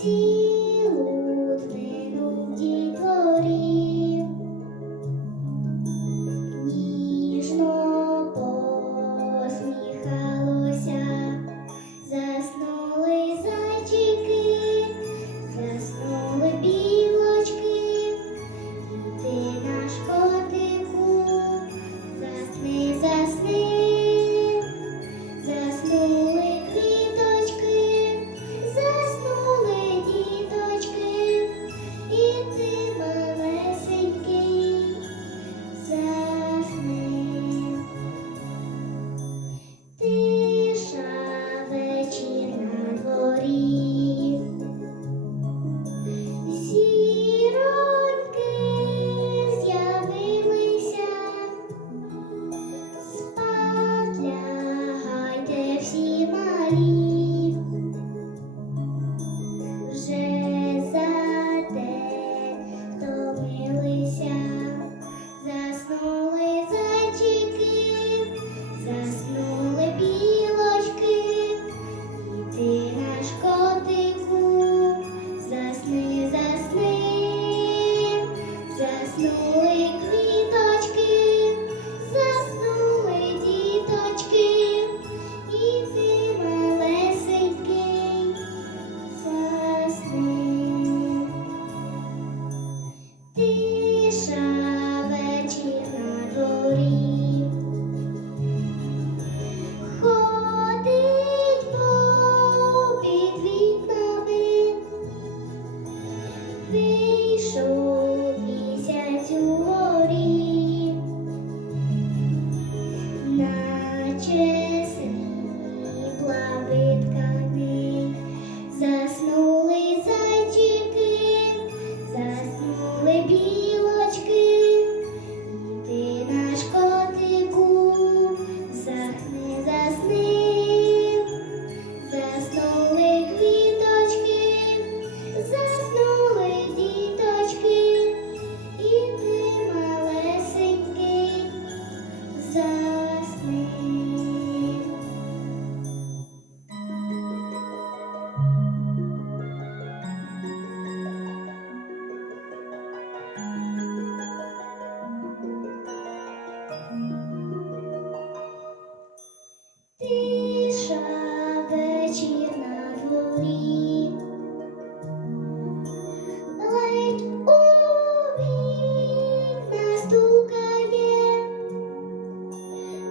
西湖 вже за те втомилися, заснули зайчики, заснули білочки, і наш котику, засни, засни, заснули квіток. Baby.